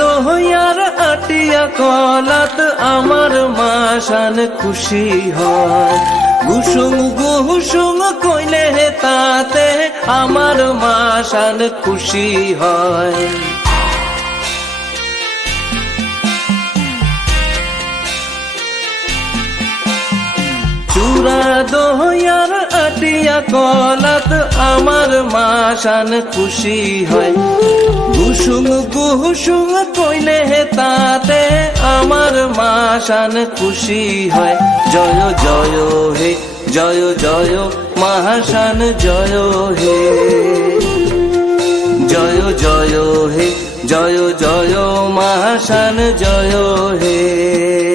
দহিয়ার আটিয়া কলাত আমার মাসান খুশি হয়। গুসুম গুসুম কইলে তাতে আমার মাসান খুশি হয়। চূড়া দহিয়ার আটিয়া কলাত আমার মাসান খুশি হয়। গুসুম কইলে তাতে আমার মাসান খুশি হয়। জয় জয় হে, জয় জয় মহাসান জয় হে। জয় জয় হে, জয় জয় মহাসান জয় হে।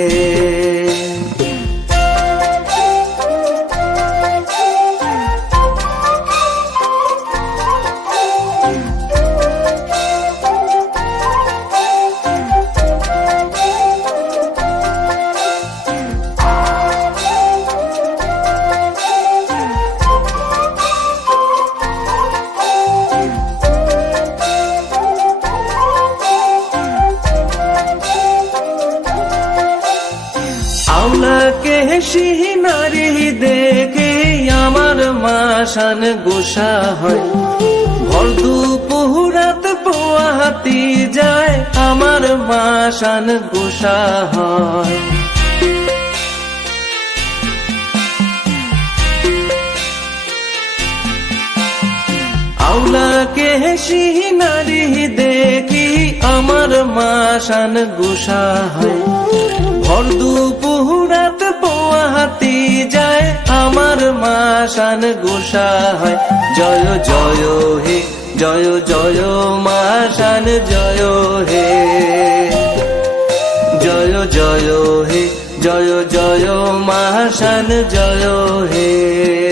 আওলাকে সিনারি দেখে আমার মাসান গোসা হয়। ভর দুপুরাত পোয়াহাতি যায়, আমার মাসান গোসা হয়। আওলাকে সিনারি দেখি, আমার মাসান গোসা হয়। ভর দুপুরাত পোয়াহাতি যায়, আমার মাসান গোসা হয়। জয় জয় হে, জয় জয় মাসান জয় হে। জয় জয় হে, জয় জয় মাসান জয় হে।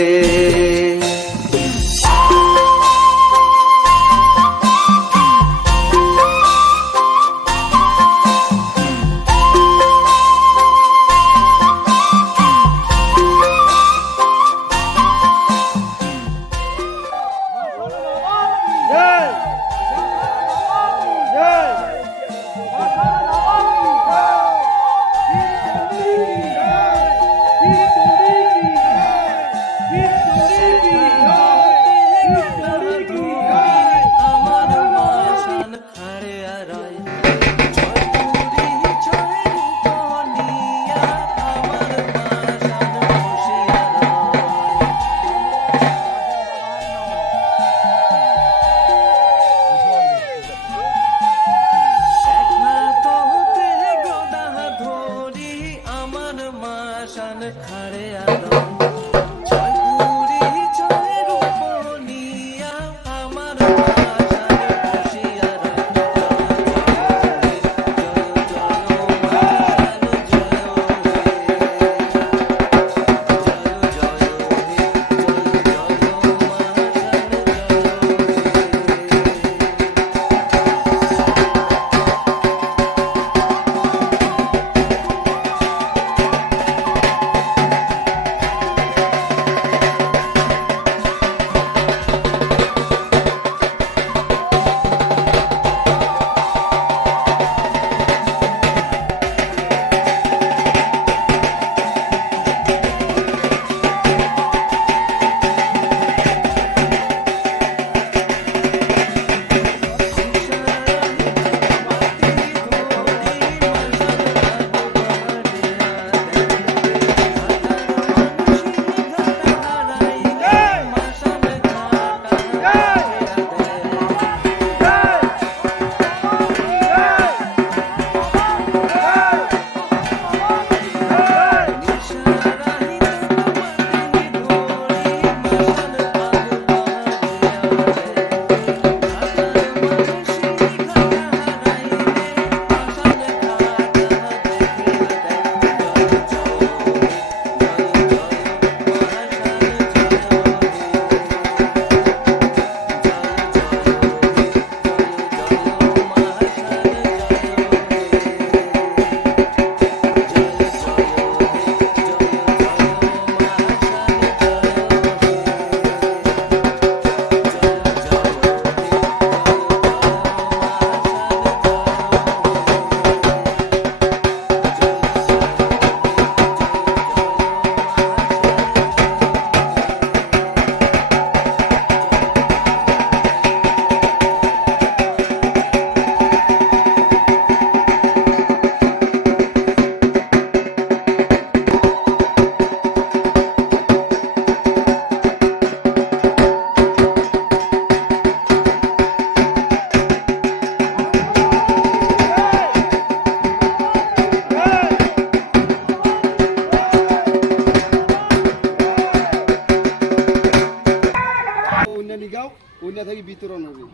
cinturón, no.